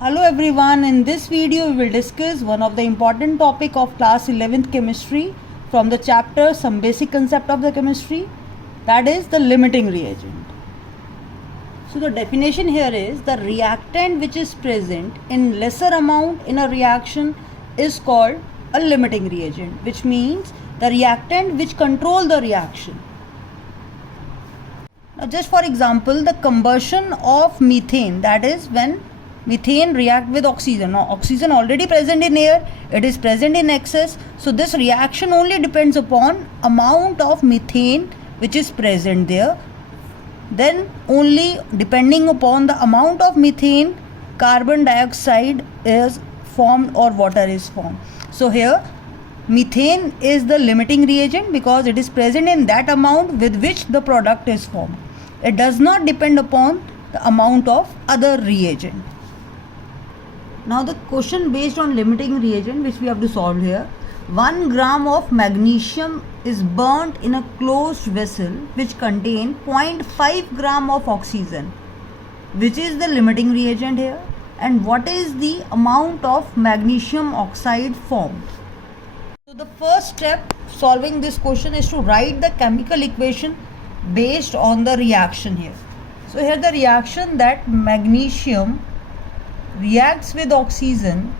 Hello everyone, in this video we will discuss one of the important topic of class 11th chemistry from the chapter Some Basic Concept of the Chemistry, that is the limiting reagent. So the definition here is the reactant which is present in lesser amount in a reaction is called a limiting reagent, which means the reactant which control the reaction. Now just for example, the combustion of methane, that is when methane react with oxygen. Now oxygen already present in air, it is present in excess, so this reaction only depends upon amount of methane which is present there. Then only depending upon the amount of methane, carbon dioxide is formed or water is formed. So here methane is the limiting reagent because it is present in that amount with which the product is formed. It does not depend upon the amount of other reagent. Now the question based on limiting reagent which we have to solve here. 1 gram of magnesium is burnt in a closed vessel which contain 0.5 gram of oxygen. Which is the limiting reagent here? And what is the amount of magnesium oxide formed? So the first step solving this question is to write the chemical equation based on the reaction here. So here the reaction that magnesium reacts with oxygen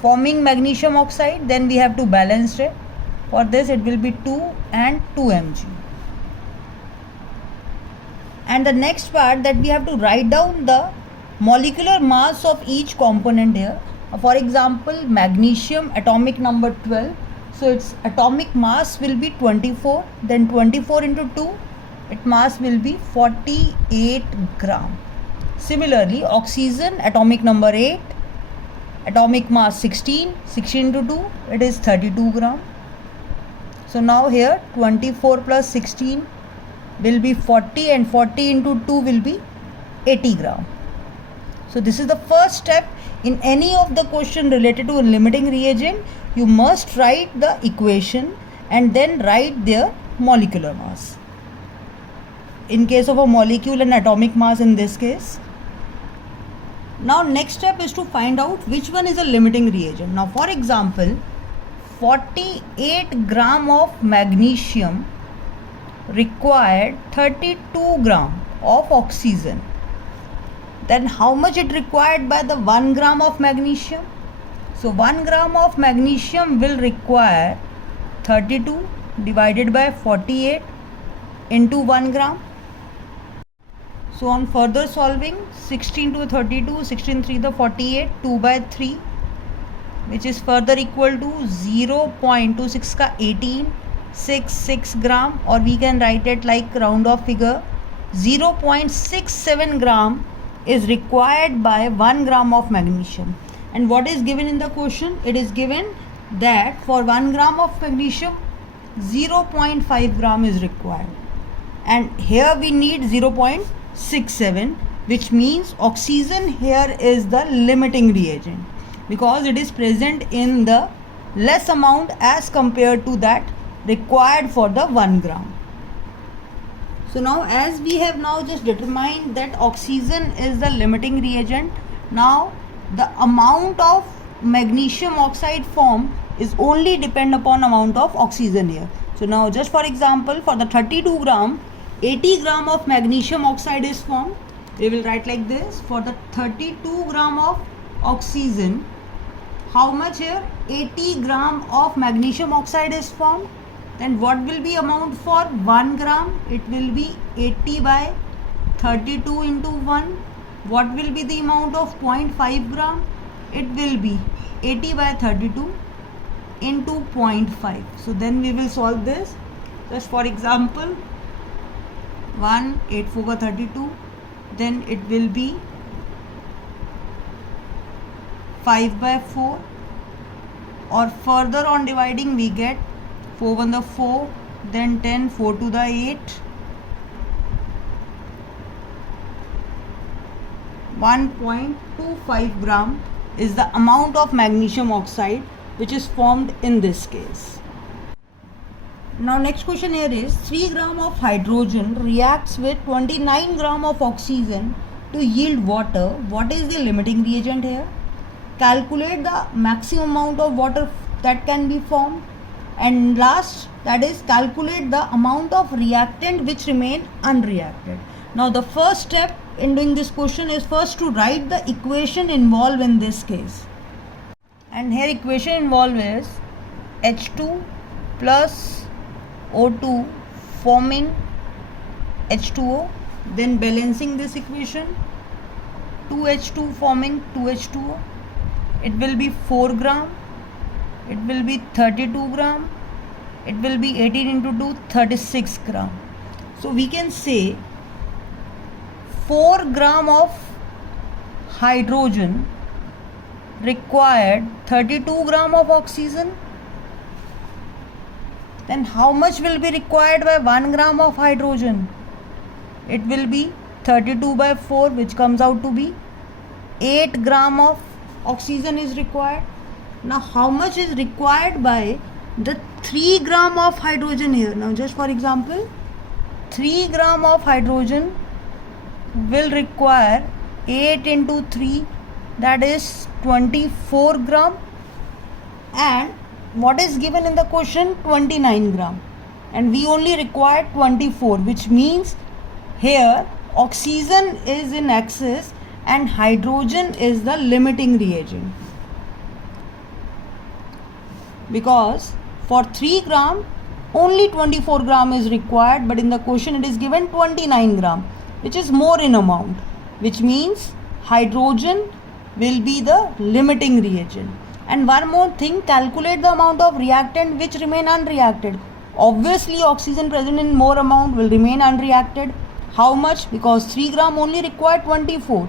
forming magnesium oxide, then we have to balance it. For this it will be 2 and 2 Mg. And the next part that we have to write down the molecular mass of each component here. For example, magnesium atomic number 12, so its atomic mass will be 24, then 24 into 2, its mass will be 48 gram. Similarly, oxygen atomic number 8, atomic mass 16, 16 into 2, it is 32 gram. So now here 24 plus 16 will be 40 and 40 into 2 will be 80 gram. So this is the first step in any of the question related to a limiting reagent. You must write the equation and then write their molecular mass. In case of a molecule and atomic mass in this case. Now next step is to find out which one is a limiting reagent. Now for example, 48 gram of magnesium required 32 gram of oxygen. Then how much it required by the 1 gram of magnesium? So 1 gram of magnesium will require 32 divided by 48 into 1 gram. So on further solving, 16 to 32, 16 3 the 48, 2 by 3, which is further equal to 0.26 ka 1866 gram, or we can write it like round off figure, 0.67 gram is required by 1 gram of magnesium. And what is given in the question? It is given that for 1 gram of magnesium 0.5 gram is required, and here we need 0.67, which means oxygen here is the limiting reagent because it is present in the less amount as compared to that required for the 1 gram. So now as we have now just determined that oxygen is the limiting reagent, now the amount of magnesium oxide formed is only depend upon amount of oxygen here. So now just for example, for the 32 gram, 80 gram of magnesium oxide is formed. We will write like this. For the 32 gram of oxygen, how much here? 80 gram of magnesium oxide is formed. Then what will be amount for 1 gram? It will be 80 by 32 into 1. What will be the amount of 0.5 gram? It will be 80 by 32 into 0.5. So then we will solve this. Just for example, 1, 8 4 32, then it will be 5 by 4, or further on dividing we get 4 1 the 4, then 10, 4 to the 8, 1.25 gram is the amount of magnesium oxide which is formed in this case. Now next question here is 3 gram of hydrogen reacts with 29 gram of oxygen to yield water, what is the limiting reagent here? Calculate the maximum amount of water that can be formed, and last, that is calculate the amount of reactant which remain unreacted. Now the first step in doing this question is first to write the equation involved in this case, and here equation involved is H2 plus O2 forming H2O, then balancing this equation, 2H2 forming 2H2O, it will be 4 gram, it will be 32 gram, it will be 18 into 2, 36 gram. So we can say 4 gram of hydrogen required 32 gram of oxygen. Then how much will be required by 1 gram of hydrogen? It will be 32 by 4, which comes out to be 8 gram of oxygen is required. Now how much is required by the 3 gram of hydrogen here? Now just for example, 3 gram of hydrogen will require 8 into 3, that is 24 gram, and what is given in the question? 29 gram, and we only require 24, which means here oxygen is in excess and hydrogen is the limiting reagent, because for 3 gram only 24 gram is required, but in the question it is given 29 gram, which is more in amount, which means hydrogen will be the limiting reagent. And one more thing, calculate the amount of reactant which remain unreacted. Obviously oxygen present in more amount will remain unreacted. How much? Because 3 gram only require 24.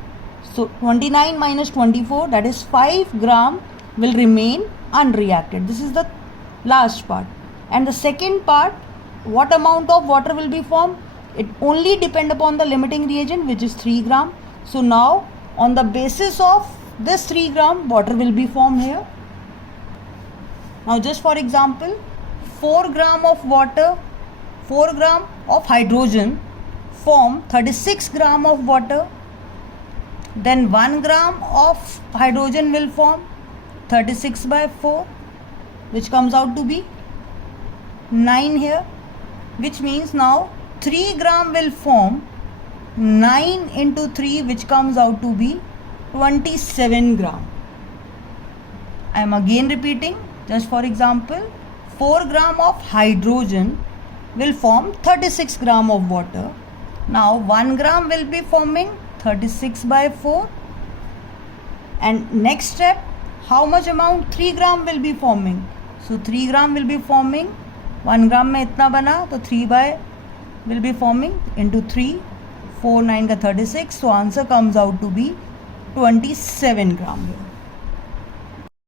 So 29 minus 24, that is 5 gram will remain unreacted. This is the last part. And the second part, what amount of water will be formed? It only depend upon the limiting reagent, which is 3 gram. So now on the basis of this 3 gram, water will be formed here. Now just for example, 4 gram of water, 4 gram of hydrogen form 36 gram of water. Then 1 gram of hydrogen will form 36 by 4, which comes out to be 9 here, which means now 3 gram will form 9 into 3, which comes out to be 27 gram. I am again repeating, just for example, 4 gram of hydrogen will form 36 gram of water. Now 1 gram will be forming 36 by 4, and next step, how much amount? 3 gram will be forming. So 3 gram will be forming, 1 gram में इतना बना, तो 3 by will be forming into 3, 4 9 का 36. So answer comes out to be 27 gram here.